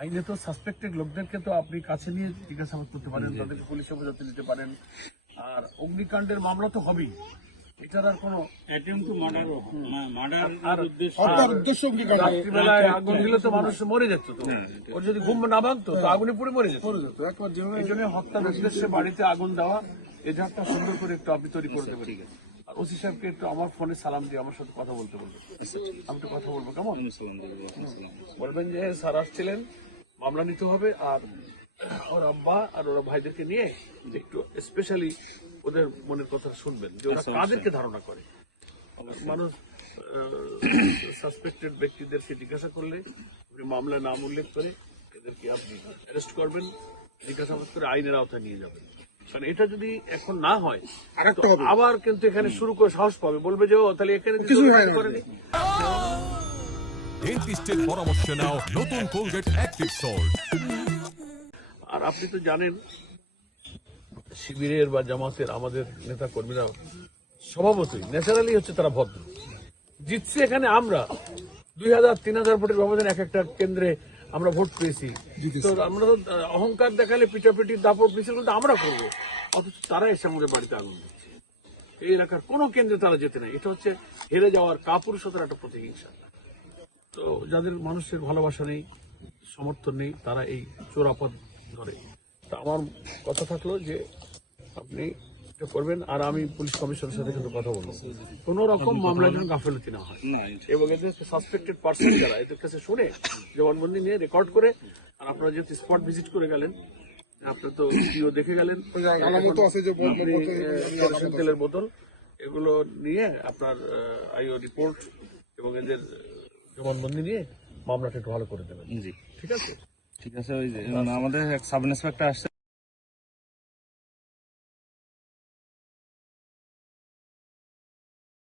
আইনে তো সাসপেক্টেড লোকদেরকে তো আপনি কাছে নিয়ে জিজ্ঞাসাবাদ করতে পারেন, তাদেরকে পুলিশে বোঝাতে দিতে পারেন। আর অগ্নিকাণ্ডের মামলা তো হবেই, এটার আর কোনো রাত্রিবেলায় আগুন দিলে তো মানুষ মরে যেত, তো ওর যদি ঘুম না ভাঙতো তো আগুনে পুড়ে মরে যেত। এই জন্য হত্যার উদ্দেশ্যে বাড়িতে আগুন দেওয়া, এজাহারটা সুন্দর করে একটু আপনি তৈরি করে দেবেন। আর ওসি সাহেবকে একটু আমার ফোনে সালাম দিয়ে আমার সাথে কথা বলতে বলবেন, আমি একটু কথা বলবো, কেমন? বলবেন যে স্যার আসছিলেন, মামলা নিতে হবে, আর ওর আব্বা আর ওরা ভাইদেরকে নিয়ে একটু স্পেশালি ওদের মনের কথা শুনবেন যে ওরা কাদেরকে ধারণা করে। মানুষ সাসপেক্টেড ব্যক্তিদেরকে জিজ্ঞাসা করলে মামলা নাম উল্লেখ করে এদেরকে আপনি অ্যারেস্ট করবেন, জিজ্ঞাসাবাদ করে আইনের আওতায় নিয়ে যাবেন। কারণ এটা যদি এখন না হয় তো আবার কিন্তু এখানে শুরু করে সাহস পাবে, বলবে যে ও তাহলে এখানে করেনি। ডেন্টিস্টের পরামর্শ নাও নতুন কোলগেট অ্যাক্টিভ সল্ট। আর আপনি তো জানেন শিবিরের বা জামাতের আমাদের নেতা কর্মীরা স্বভাবতই ন্যাচারালি হচ্ছে তারা ভদ্র। জিতছে এখানে আমরা 2000-3000 ভোটের ব্যবধান এক একটা কেন্দ্রে আমরা ভোট পেয়েছি, তো আমরা তো অহংকার দেখালে পিটাপিটি দাপট মিছিল কিন্তু আমরা করবো, অথচ তারা এসে আমাদের বাড়িতে আগুন দিচ্ছে। এই এলাকার কোন কেন্দ্রে তারা যেতে নাই, এটা হচ্ছে হেরে যাওয়ার কাপুরুষতার একটা প্রতিহিংসা। তো যাদের মানুষের ভালোবাসা নেই, সমর্থন নেই, তারা এই চোরাপথ ধরে। তা আমার কথা থাকলো যে আপনি এটা করবেন, আর আমি পুলিশ কমিশনের সাথে কিন্তু কথা বলবো কোন রকম মামলার জন্য গাফিলতি না হয়, এবং এদের সাসপেক্টেড পার্সন যারা এদের কাছে শুনে জবানবন্দি নিয়ে রেকর্ড করে। আর আপনারা যেহেতু স্পট ভিজিট করে গেলেন, আপনার তো ভিডিও দেখে গেলেন, কেরোসিন তেলের বোতল এগুলো নিয়ে আপনার আইও রিপোর্ট এবং এদের জবানবন্দি নিয়ে মামলাটা একটু ভালো করে দেবেন। জি ঠিক আছে? ঠিক আছে। ওই যে আমাদের এক সাব ইন্সপেক্টর আসছে।